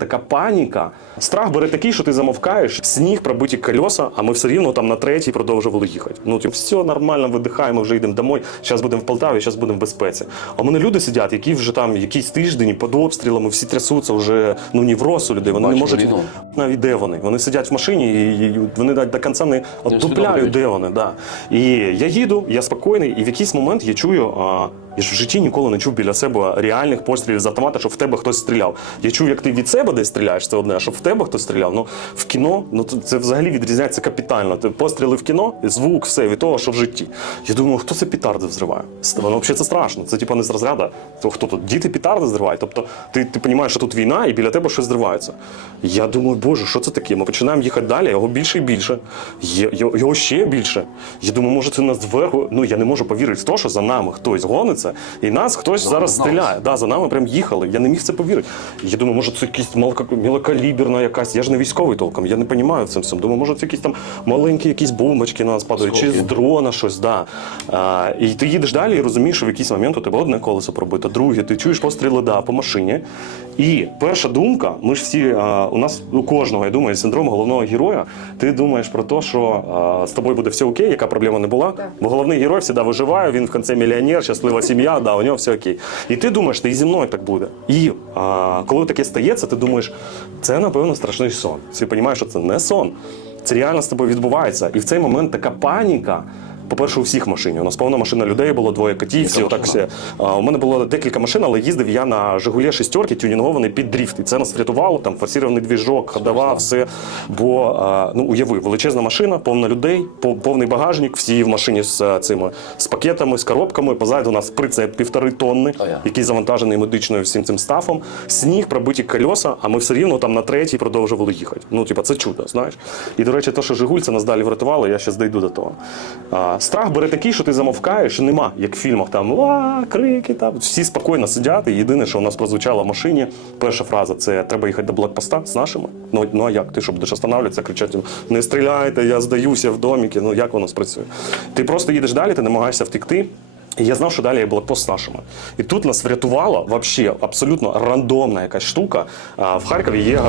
Така паніка. Страх бере такий, що ти замовкаєш, сніг, пробиті колеса, а ми все рівно там на третій продовжували їхати. Ну, типу, все нормально, видихаємо, вже йдемо домой. Зараз будемо в Полтаві, зараз будемо в безпеці. А в мене люди сидять, які вже там якийсь тиждень під обстрілами, всі трясуться, вже ну невроз у людей. Вони не можуть війну. навіть де вони. Вони сидять в машині і, і вони навіть до кінця не отдупляють, де вони. Да. І я їду, я спокійний, і в якийсь момент я чую. А, я ж в житті ніколи не чув біля себе реальних пострілів з автомата, щоб в тебе хтось стріляв. Я чув, як ти від себе десь стріляєш, це одне, а щоб в тебе хтось стріляв. Ну в кіно, ну це- взагалі відрізняється капітально. Ти постріли в кіно, звук, все від того, що в житті. Я думаю, хто це петарди взриває? Воно взагалі це страшно. Це типу не з розряду. То хто тут? Діти петарди зривають. Тобто ти, ти розумієш, що тут війна, і біля тебе щось зривається. Я думаю, боже, що це таке? Ми починаємо їхати далі, його більше і більше. Його ще більше. Я думаю, може, це нас зверху. Ну я не можу повірити в те, що за нами хтось гониться, і нас хтось зараз гналися. стріляє. Да, за нами прям їхали. Я не міг це повірити. Я думаю, може, це якась малка- мілокаліберна якась. Я ж не військовий толком, я не розумію цим всім. Думаю, може, це якісь там маленькі якісь бомбочки на нас падають, чи з дрона щось. Да. А, і ти їдеш далі і розумієш, що в якийсь момент у тебе одне колесо пробито, друге, ти чуєш постріли да, по машині. І перша думка, ми ж всі, а, у нас у кожного, я думаю, синдром головного героя. Ти думаєш про те, що а, з тобою буде все окей, яка проблема не була. Бо головний герой завжди виживає, він в кінці мільйонер, щаслива сім'я, да, у нього все окей. І ти думаєш, ти і зі мною так буде. І а, коли таке стається, ти думаєш, це напевно страшний сон. Ти розумієш, що це не сон. Це реально з тобою відбувається. І в цей момент така паніка. По-перше, у всіх машині. У нас повна машина людей було, двоє котів, всі отак всі. А, у мене було декілька машин, але їздив я на Жигулі шестерки, тюнінгований під дріфт. І це нас врятувало, там форсірований двіжок, ходова, все. Бо а, ну уяви, величезна машина, повна людей, пов- повний багажник, всі в машині з цими з пакетами, з коробками. Позаду у нас прицеп півтори тонни, який завантажений медичною всім цим стафом. Сніг, пробиті колеса, а ми все рівно там на третій продовжували їхати. Ну, типа, це чудо, знаєш. І, до речі, те, що Жигуль, це нас далі врятувало, я ще дійду до того. А, страх бере такий, що ти замовкаєш, і нема, як в фільмах, там крики, там. всі спокійно сидять. І єдине, що у нас прозвучало в машині, перша фраза це треба їхати до блокпоста з нашими. Ну, ну а як? Ти що будеш останавливатися, кричати, не стріляйте, я здаюся в доміки. Ну як воно спрацює? Ти просто їдеш далі, ти намагаєшся втекти. І я знав, що далі є блокпост з нашими. І тут нас врятувала вообще абсолютно рандомна якась штука. А, В Харкові є